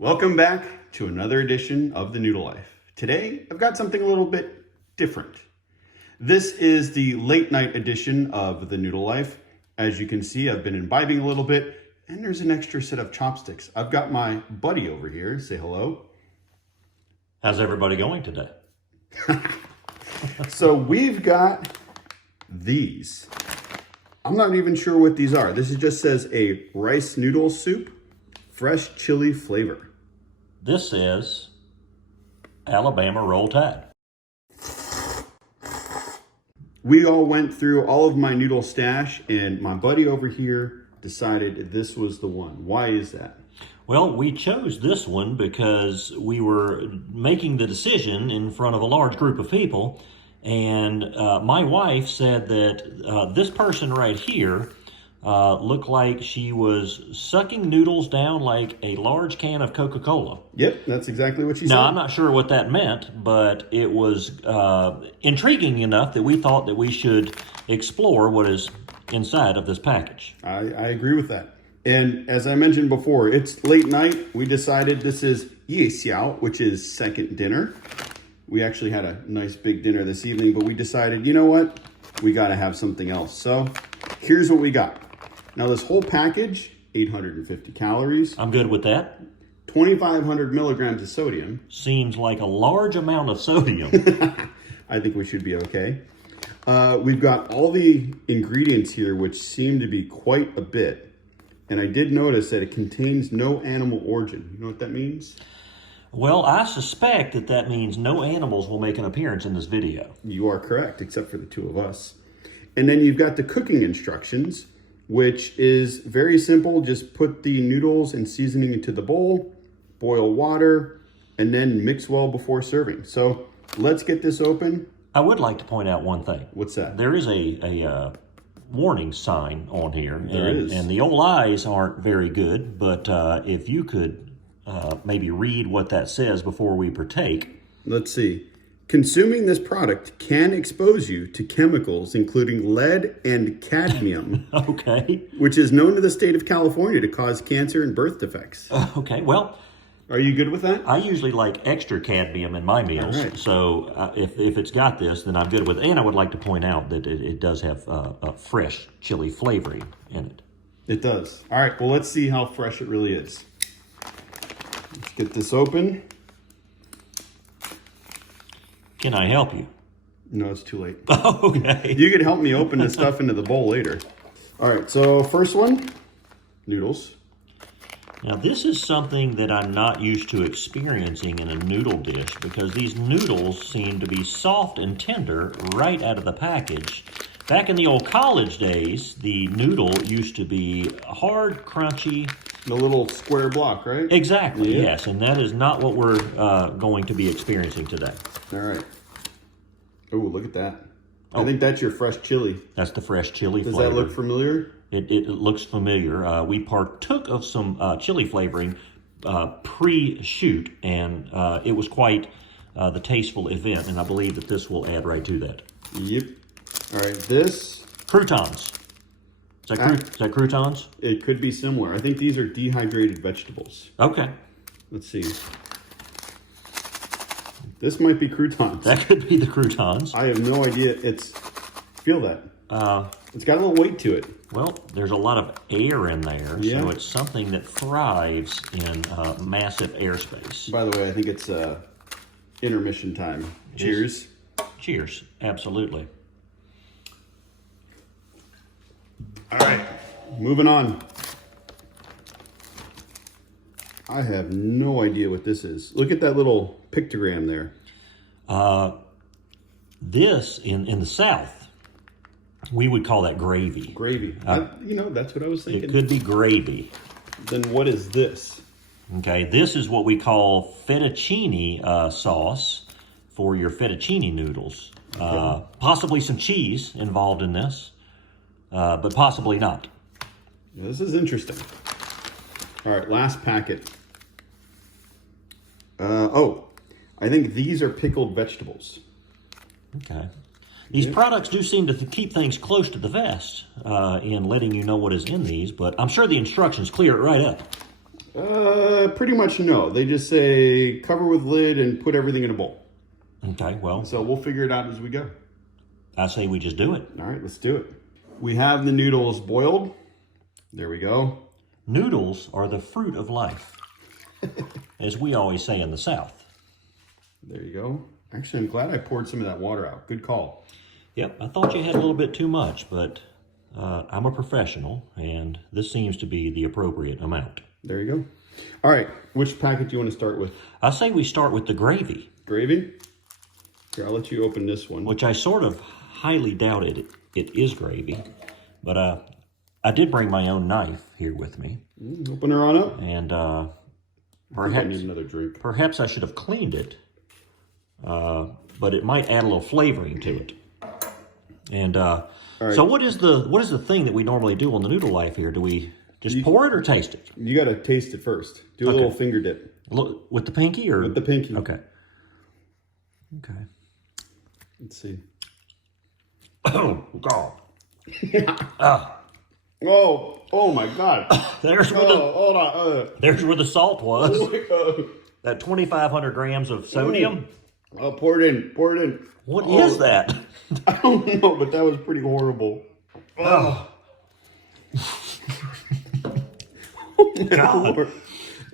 Welcome back to another edition of the Noodle Life. Today, I've got something a little bit different. This is the late night edition of the Noodle Life. As you can see, I've been imbibing a little bit, and there's an extra set of chopsticks. I've got my buddy over here. Say hello. How's everybody going today? So we've got these. I'm not even sure what these are. This just says a rice noodle soup, fresh chili flavor. This is Alabama Roll Tide. We all went through all of my noodle stash, and my buddy over here decided this was the one. Why is that? Well, we chose this one because we were making the decision in front of a large group of people, and my wife said that this person right here looked like she was sucking noodles down like a large can of Coca-Cola. Yep, that's exactly what she said. Now, I'm not sure what that meant, but it was intriguing enough that we thought that we should explore what is inside of this package. I agree with that. And as I mentioned before, it's late night. We decided this is Ye Xiao, which is second dinner. We actually had a nice big dinner this evening, but we decided, you know what? We got to have something else. So here's what we got. Now this whole package, 850 calories. I'm good with that. 2,500 milligrams of sodium. Seems like a large amount of sodium. I think we should be okay. We've got all the ingredients here, which seem to be quite a bit. And I did notice that it contains no animal origin. You know what that means? Well, I suspect that that means no animals will make an appearance in this video. You are correct, except for the two of us. And then you've got the cooking instructions, which is very simple. Just put the noodles and seasoning into the bowl, boil water, and then mix well before serving. So let's get this open. I would like to point out one thing. What's that? There is a warning sign on here. There is. And the old eyes aren't very good, but if you could maybe read what that says before we partake. Let's see. Consuming this product can expose you to chemicals including lead and cadmium. Okay. Which is known to the state of California to cause cancer and birth defects. Okay, well. Are you good with that? I usually like extra cadmium in my meals. All right. So if it's got this, then I'm good with it. And I would like to point out that it does have a fresh chili flavoring in it. It does. All right, well, let's see how fresh it really is. Let's get this open. Can I help you? No, it's too late. Okay. You can help me open this stuff into the bowl later. All right, so first one, noodles. Now this is something that I'm not used to experiencing in a noodle dish because these noodles seem to be soft and tender right out of the package. Back in the old college days, the noodle used to be hard, crunchy. The little square block, right? Exactly, Yeah. yes, and that is not what we're going to be experiencing today. All right. Oh, look at that. Oh. I think that's your fresh chili. That's the fresh chili Does flavor. that look familiar? It looks familiar. We partook of some chili flavoring pre-shoot, and it was quite the tasteful event, and I believe that this will add right to that. Yep. All right, this... Croutons. Is that croutons? It could be similar. I think these are dehydrated vegetables. Okay. Let's see. This might be croutons. That could be the croutons. I have no idea. Feel that. It's got a little weight to it. Well, there's a lot of air in there, Yeah. so it's something that thrives in massive airspace. By the way, I think it's intermission time. Cheers. Cheers. Absolutely. All right, moving on. I have no idea what this is. Look at that little pictogram there. This, in the South, we would call that gravy. Gravy. That's what I was thinking. It could be gravy. Then what is this? Okay, this is what we call fettuccine sauce for your fettuccine noodles. Okay. Possibly some cheese involved in this, but possibly not. Yeah, this is interesting. All right, last packet. I think these are pickled vegetables. Okay. These products do seem to keep things close to the vest in letting you know what is in these, but I'm sure the instructions clear it right up. Pretty much no. They just say cover with lid and put everything in a bowl. Okay, well, So we'll figure it out as we go. I say we just do it. All right, let's do it. We have the noodles boiled. There we go. Noodles are the fruit of life, as we always say in the South. There you go. Actually, I'm glad I poured some of that water out. Good call. Yep, I thought you had a little bit too much, but I'm a professional, and this seems to be the appropriate amount. There you go. All right, which packet do you want to start with? I say we start with the gravy. Gravy? Here, I'll let you open this one. Which I sort of highly doubted it is gravy, but I did bring my own knife here with me. Open her on up. And I need another drink. Perhaps I should have cleaned it, but it might add a little flavoring to it. And right. So what is the thing that we normally do on the Noodle Life here? Do we just pour it or taste it? You got to taste it first. Do a little finger dip. Look, with the pinky or? With the pinky. Okay. Okay. Let's see. Oh, God. Oh my God. There's where Hold on. there's where the salt was. Oh my God. That 2,500 grams of sodium. Pour it in. Pour it in. What is that? I don't know, but that was pretty horrible. Oh. God.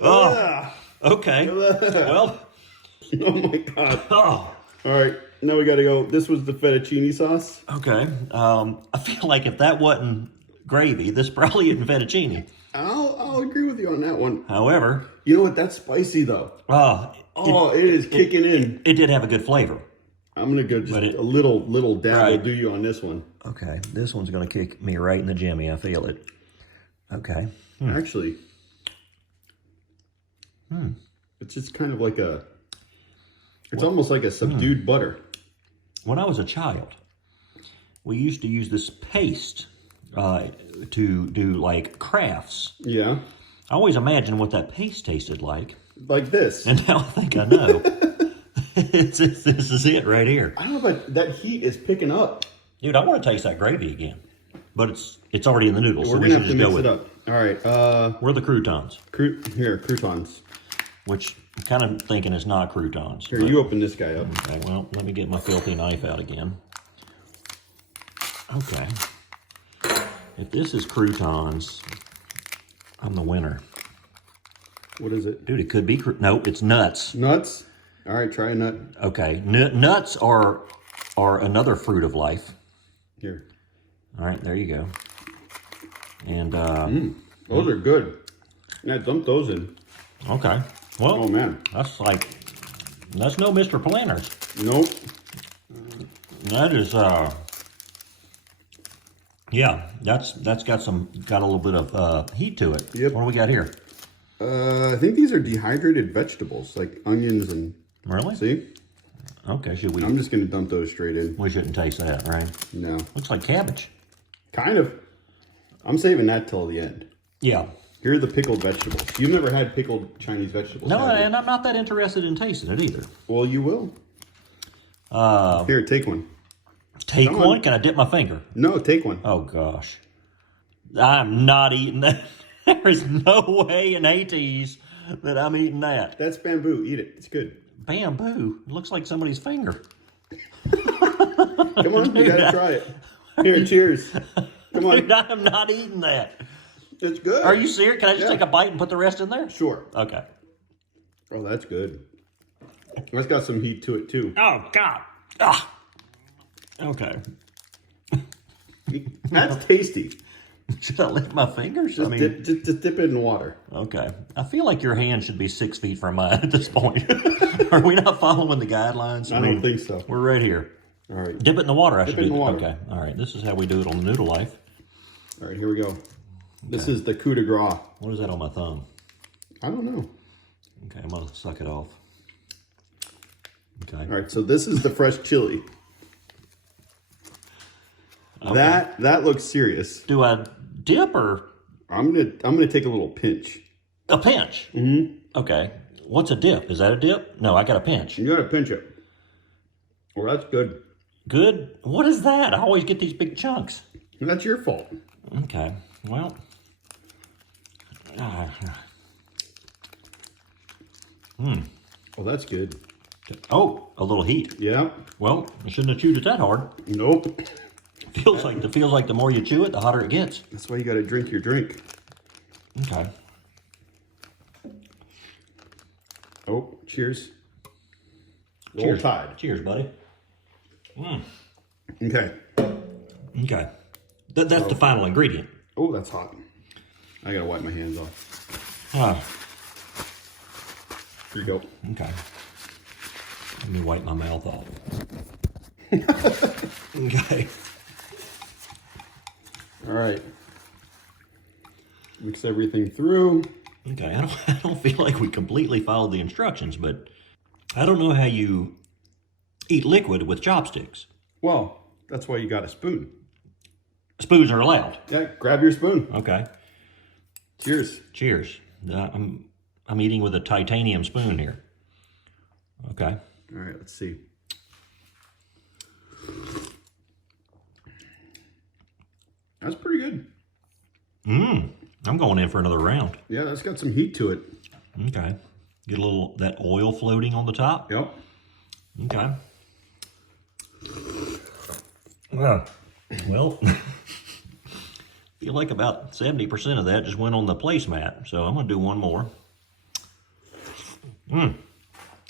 Oh. Okay. Well. Oh my God. Oh. All right. Now we got to go. This was the fettuccine sauce. Okay. I feel like if that wasn't gravy, this probably isn't fettuccine. I'll agree with you on that one. However. You know what? That's spicy though. It is kicking in. It did have a good flavor. I'm going to go just a little dab right. will do you on this one. Okay. This one's going to kick me right in the jimmy. I feel it. Okay. Actually. It's just kind of like it's almost like a subdued butter. When I was a child, we used to use this paste to do like crafts. Yeah. I always imagined what that paste tasted like. Like this. And now I think I know. This is it right here. I don't know, but that heat is picking up. Dude, I want to taste that gravy again. But it's already in the noodles, We're so we going to should have just to go mix with it up. All right. Where are the croutons? Croutons. Which I'm kind of thinking is not croutons. Here, you open this guy up. Okay, well, let me get my filthy knife out again. Okay. If this is croutons, I'm the winner. What is it? Dude, it could be, nope, it's nuts. Nuts? All right, try a nut. Okay, nuts are another fruit of life. Here. All right, there you go. And, those are good. Yeah, dump those in. Okay. Well, oh man. That's no Mr. Planners. Nope. That is, yeah, that's got a little bit of heat to it. Yep. What do we got here? I think these are dehydrated vegetables, like onions and... Really? See? Okay, should we... I'm just going to dump those straight in. We shouldn't taste that, right? No. Looks like cabbage. Kind of. I'm saving that till the end. Yeah. Here are the pickled vegetables. You've never had pickled Chinese vegetables, No, have you? and I'm not that interested in tasting it either. Well, you will. Here, take one. Take one? Can I dip my finger? No, take one. Oh, gosh. I'm not eating that. There is no way in 80s that I'm eating that. That's bamboo. Eat it. It's good. Bamboo? It looks like somebody's finger. Come on, you gotta try it. Here, cheers. Come on. Dude, I'm not eating that. It's good. Are you serious? Can I just take a bite and put the rest in there? Sure. Okay. Oh, that's good. That's got some heat to it, too. Oh, God. Ah. Okay. That's tasty. Should I lick my fingers? Just dip it in water. Okay. I feel like your hand should be 6 feet from mine at this point. Are we not following the guidelines? I don't think so. We're right here. All right. Dip it in the water. Dip it in the water. Okay. All right. This is how we do it on the Noodle Life. All right, here we go. This is the coup de grace. What is that on my thumb? I don't know. Okay, I'm going to suck it off. Okay. All right, so this is the fresh chili. Okay. That looks serious. Do I dip or? I'm gonna take a little pinch. A pinch? Mm-hmm. Okay. What's a dip? Is that a dip? No, I got a pinch. You gotta pinch it. Well, that's good. Good? What is that? I always get these big chunks. That's your fault. Okay. Well. Oh, that's good. Oh, a little heat. Yeah. Well, I shouldn't have chewed it that hard. Nope. Feels like the more you chew it, the hotter it gets. That's why you got to drink your drink. Okay. Oh, cheers. Cheers. Roll Tide. Cheers, buddy. Okay. Okay. That's the final ingredient. Oh, that's hot. I got to wipe my hands off. Ah, Here you go. okay. Let me wipe my mouth off. Okay. All right. Mix everything through. Okay, I don't feel like we completely followed the instructions, but I don't know how you eat liquid with chopsticks. Well, that's why you got a spoon. Spoons are allowed. Yeah, grab your spoon. Okay. Cheers. Cheers. I'm eating with a titanium spoon here. Okay. All right, let's see. That's pretty good. I'm going in for another round. Yeah, that's got some heat to it. Okay. Get a little, that oil floating on the top. Yep. Okay. Well, feel like about 70% of that just went on the placemat, so I'm going to do one more.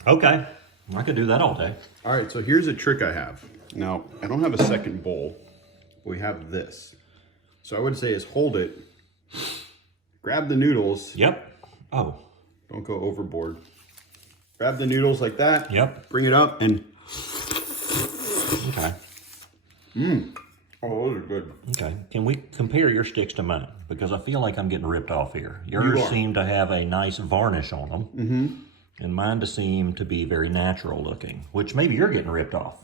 Okay. I could do that all day. All right, so here's a trick I have. Now, I don't have a second bowl. We have this. So I would say is hold it, grab the noodles. Yep. Oh. Don't go overboard. Grab the noodles like that. Yep. Bring it up and... Okay. Oh, those are good. Okay. Can we compare your sticks to mine? Because I feel like I'm getting ripped off here. Yours seem to have a nice varnish on them. And mine seem to be very natural looking, which maybe you're getting ripped off.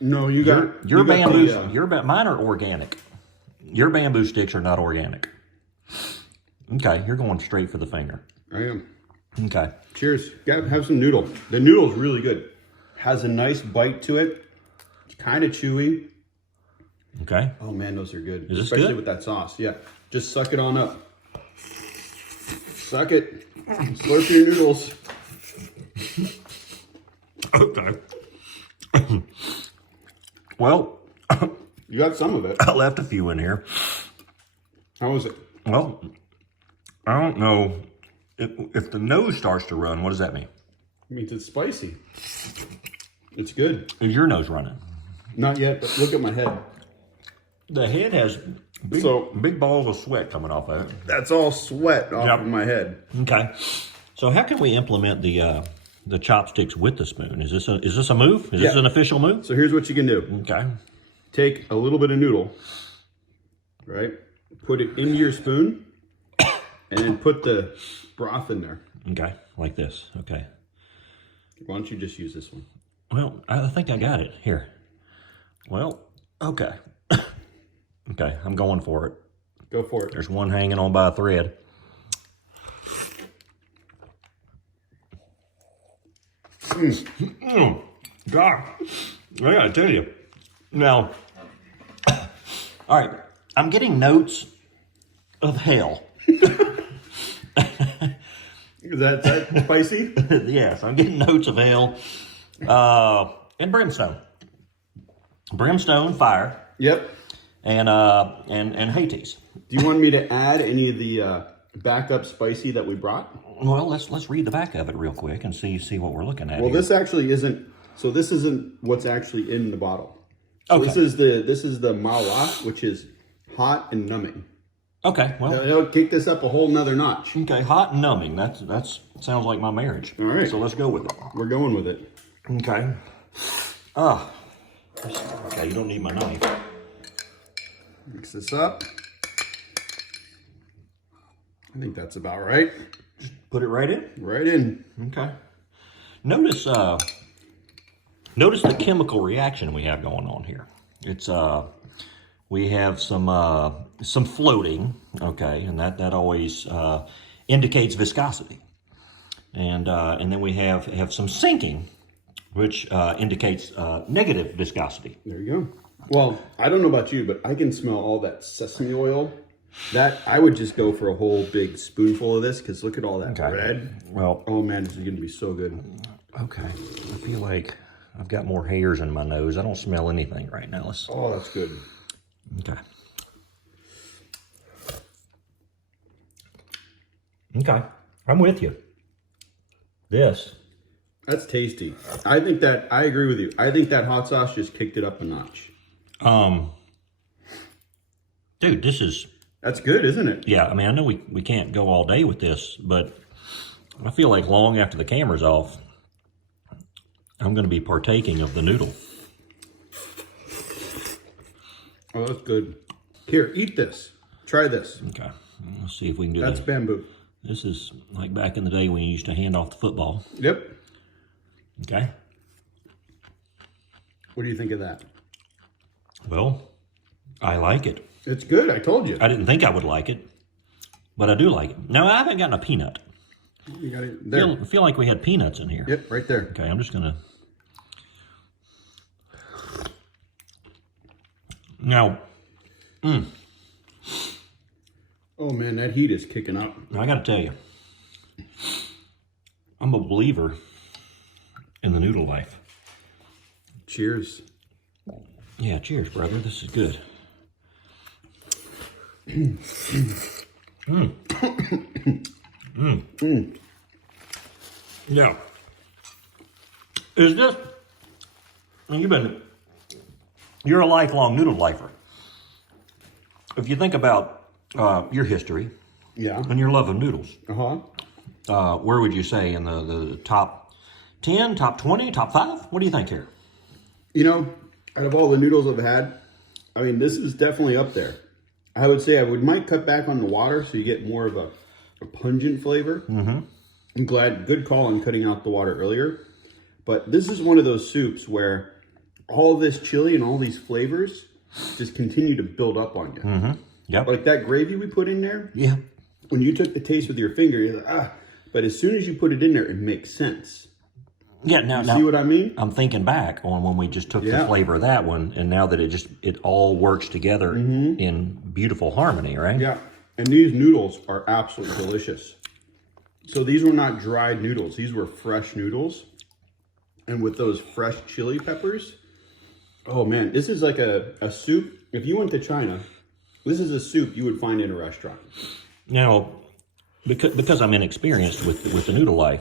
No, you got... Your bamboo... Mine are organic. Your bamboo sticks are not organic. Okay, you're going straight for the finger. I am. Okay. Cheers. Have some noodle. The noodle's really good. Has a nice bite to it. It's kind of chewy. Okay. Oh man, those are good. Is this Especially good? with that sauce. Yeah. Just suck it on up. Suck it. Slurp your noodles. Okay. Well, You got some of it. I left a few in here. How was it? Well, I don't know. If the nose starts to run, what does that mean? It means it's spicy. It's good. Is your nose running? Not yet, but look at my head. The head has big balls of sweat coming off of it. That's all sweat off of my head. Okay. So how can we implement the chopsticks with the spoon? Is this a move? Is this an official move? So here's what you can do. Okay. Take a little bit of noodle, right? Put it into your spoon, and then put the broth in there. Okay, like this. Okay. Why don't you just use this one? Well, I think I got it. Here. Well, okay. Okay, I'm going for it. Go for it. There's one hanging on by a thread. God, I gotta tell you. Now, all right, I'm getting notes of hell. Is that spicy? Yes, I'm getting notes of hell and brimstone. Brimstone, fire. Yep. And Hades. Do you want me to add any of the backup spicy that we brought? Well, let's read the back of it real quick and see what we're looking at. Well, here. this actually isn't. So this isn't what's actually in the bottle. So Okay. This is the mala, which is hot and numbing. Okay, well, It'll kick this up a whole nother notch. okay, hot and numbing. That's sounds like my marriage. All right. So let's go with it. We're going with it. Okay. Okay, you don't need my knife. Mix this up. I think that's about right. Put it right in. Right in. Okay. Notice the chemical reaction we have going on here. It's we have some floating, okay, and that always indicates viscosity, and then we have some sinking, which indicates negative viscosity. There you go. Well, I don't know about you, but I can smell all that sesame oil That I would just go for a whole big spoonful of this because look at all that bread. Well, oh man, this is gonna be so good. Okay, I feel like I've got more hairs in my nose. I don't smell anything right now. Oh, that's good. Okay. Okay, I'm with you. That's tasty. I agree with you. I think that hot sauce just kicked it up a notch. Dude, that's good, isn't it? Yeah, I mean, I know we can't go all day with this, but I feel like long after the camera's off, I'm going to be partaking of the noodle. Oh, that's good. Here, eat this. Try this. Okay, let's see if we can do that. That's bamboo. This is like back in the day when you used to hand off the football. Yep. Okay. What do you think of that? Well, I like it. It's good, I told you. I didn't think I would like it, but I do like it. Now, I haven't gotten a peanut. You got it there. I feel like we had peanuts in here. Yep, right there. Okay, I'm just going to... Now, oh man, that heat is kicking up. I got to tell you, I'm a believer in the noodle life. Cheers. Yeah, cheers, brother. This is good. Yeah. Is this... I mean, you're a lifelong noodle lifer. If you think about your history Yeah. and your love of noodles, Uh-huh. where would you say in the top 10, top 20, top 5? What do you think here? You know, out of all the noodles I've had, I mean, this is definitely up there. I would say might cut back on the water so you get more of a pungent flavor. Mm-hmm. I'm glad, good call on cutting out the water earlier. But this is one of those soups where all this chili and all these flavors just continue to build up on you. Mm-hmm. Yep. Like that gravy we put in there. Yeah. When you took the taste with your finger, you're like, ah. But as soon as you put it in there, it makes sense. Yeah, now See what I mean? I'm thinking back on when we just took the flavor of that one, and now that it all works together in beautiful harmony, right? Yeah, and these noodles are absolutely delicious. So these were not dried noodles. These were fresh noodles. And with those fresh chili peppers, oh man, this is like a soup. If you went to China, this is a soup you would find in a restaurant. Now, because I'm inexperienced with the noodle life,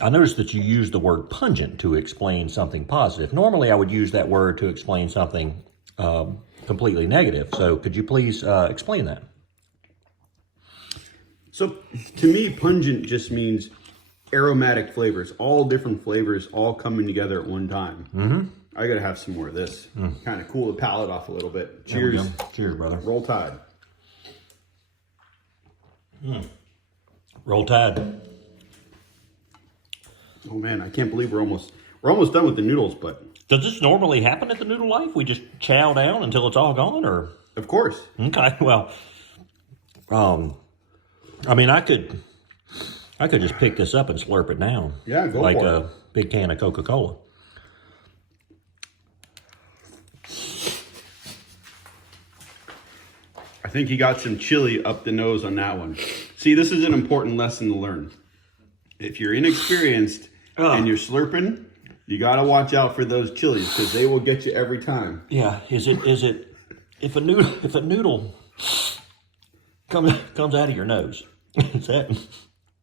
I noticed that you used the word pungent to explain something positive. Normally, I would use that word to explain something completely negative. So could you please explain that? So to me, pungent just means aromatic flavors, all different flavors, all coming together at one time. Mm-hmm. I gotta have some more of this. Kind of cool the palate off a little bit. Cheers. Cheers, brother. Roll Tide. Roll Tide. Oh man, I can't believe we're almost done with the noodles, but Does this normally happen at the Noodle Life? We just chow down until it's all gone, or? of course. Okay, well, I mean, I could just pick this up and slurp it down. Yeah, go like for it. a big can of Coca-Cola. I think you got some chili up the nose on that one. See, this is an important lesson to learn. If you're inexperienced and you're slurping, you got to watch out for those chilies because they will get you every time. Yeah, is it if a noodle comes out of your nose,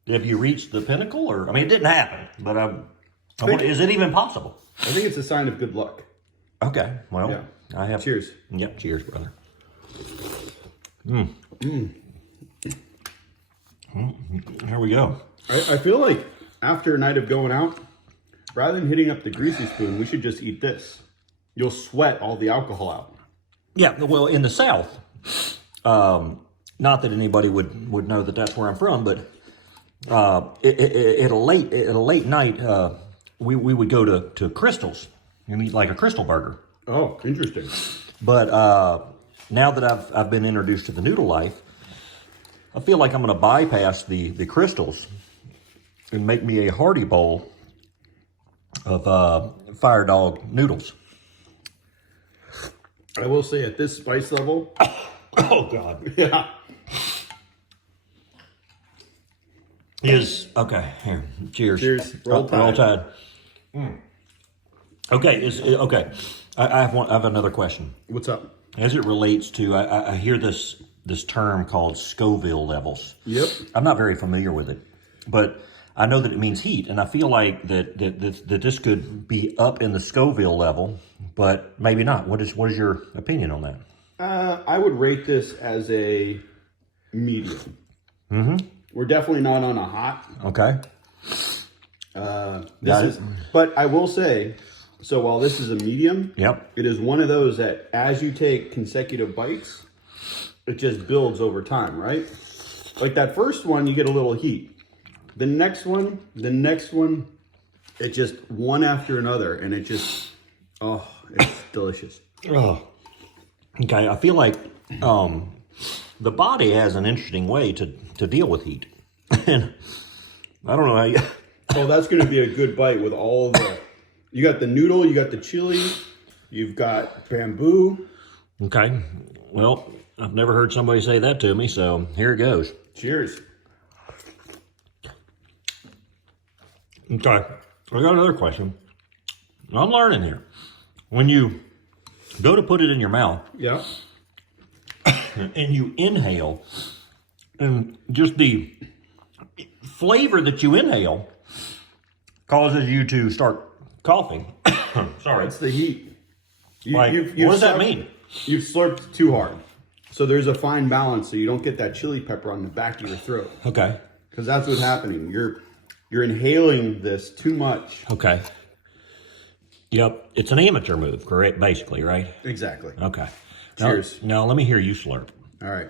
have you reached the pinnacle? Or I mean, it didn't happen, but is it even possible? I think it's a sign of good luck. Okay, well, Yeah. I have. Cheers. Yep, cheers, brother. Here we go. I feel like after a night of going out, rather than hitting up the greasy spoon, we should just eat this. You'll sweat all the alcohol out. Yeah, well, in the South, not that anybody would know that that's where I'm from, but at a late night, we would go to Crystal's and eat like a Crystal burger. Oh, interesting. But now that I've been introduced to the Noodle Life, I feel like I'm going to bypass the Crystals and make me a hearty bowl of Fire Dog noodles. I will say at this spice level, Oh, God. Yeah. Okay, here. Cheers. Cheers. Roll Tide. Roll Tide. Okay, I have another question. What's up? As it relates to, I hear this term called Scoville levels. Yep. I'm not very familiar with it, but I know that it means heat, and I feel like that this could be up in the Scoville level, but maybe not. What is your opinion on that? I would rate this as a medium. Mm-hmm. We're definitely not on a hot. Okay. But I will say, so while this is a medium, Yep. it is one of those that as you take consecutive bites, it just builds over time, right? Like that first one, you get a little heat. The next one, it just one after another, and it just, it's delicious. Oh. Okay, I feel like the body has an interesting way to deal with heat. And I don't know how you... Oh, that's going to be a good bite with all the... You got the noodle, you got the chili, you've got bamboo. Okay, well, I've never heard somebody say that to me, so here it goes. Cheers. Okay, I got another question. I'm learning here. When you go to put it in your mouth, Yeah. and you inhale, and just the flavor that you inhale causes you to start coughing. Sorry. That's the heat. What does that mean? You've slurped too hard. So there's a fine balance so you don't get that chili pepper on the back of your throat. Okay. Because that's what's happening. You're inhaling this too much. Okay. Yep. It's an amateur move, correct? Basically, right? Exactly. Okay. Cheers. Now let me hear you slurp. All right.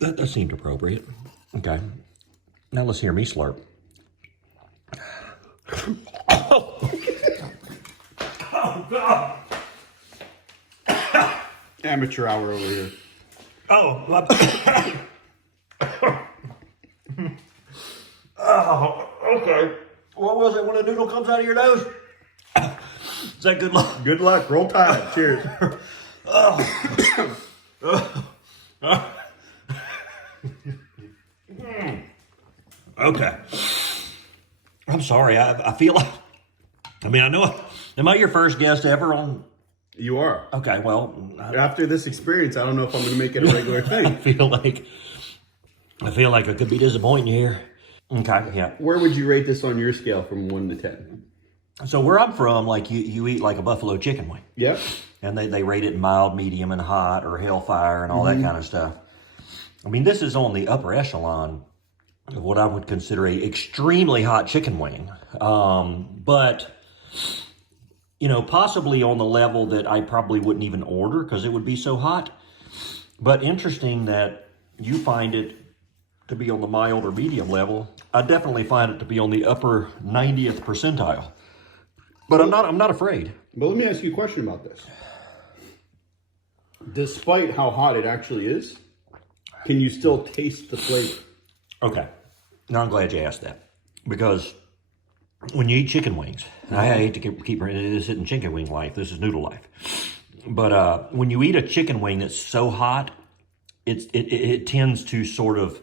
That seemed appropriate. Okay. Now let's hear me slurp. Oh, God. Amateur hour over here. Oh, oh, okay. What was it when a noodle comes out of your nose? Is that good luck? Good luck. Roll Tide. Cheers. Okay. I'm sorry. I feel like, I mean, I know, am I your first guest ever on? You are. Okay, well. After this experience, I don't know if I'm going to make it a regular thing. I feel like I could be disappointing you here. Okay, yeah. Where would you rate this on your scale from 1 to 10? So where I'm from, like you eat like a buffalo chicken wing. Yep. And they rate it mild, medium, and hot, or hellfire, and all that kind of stuff. I mean, this is on the upper echelon of what I would consider a extremely hot chicken wing. But, you know, possibly on the level that I probably wouldn't even order because it would be so hot. But interesting that you find it to be on the mild or medium level. I definitely find it to be on the upper 90th percentile. But I'm not afraid. But let me ask you a question about this. Despite how hot it actually is, can you still taste the flavor? Okay. Now I'm glad you asked that. Because when you eat chicken wings, and I hate to keep this isn't chicken wing life, this is noodle life. But when you eat a chicken wing that's so hot, it tends to sort of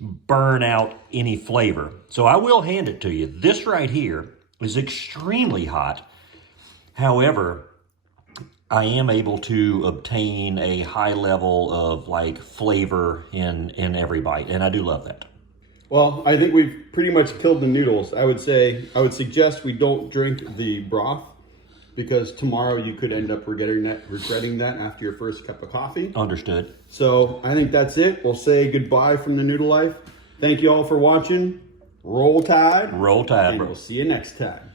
burn out any flavor. So I will hand it to you. This right here is extremely hot. However, I am able to obtain a high level of like flavor in every bite, and I do love that. Well, I think we've pretty much killed the noodles. I would suggest we don't drink the broth because tomorrow you could end up regretting that after your first cup of coffee. Understood. So I think that's it. We'll say goodbye from the Noodle Life. Thank you all for watching. Roll Tide. Roll Tide, and bro. we'll see you next time.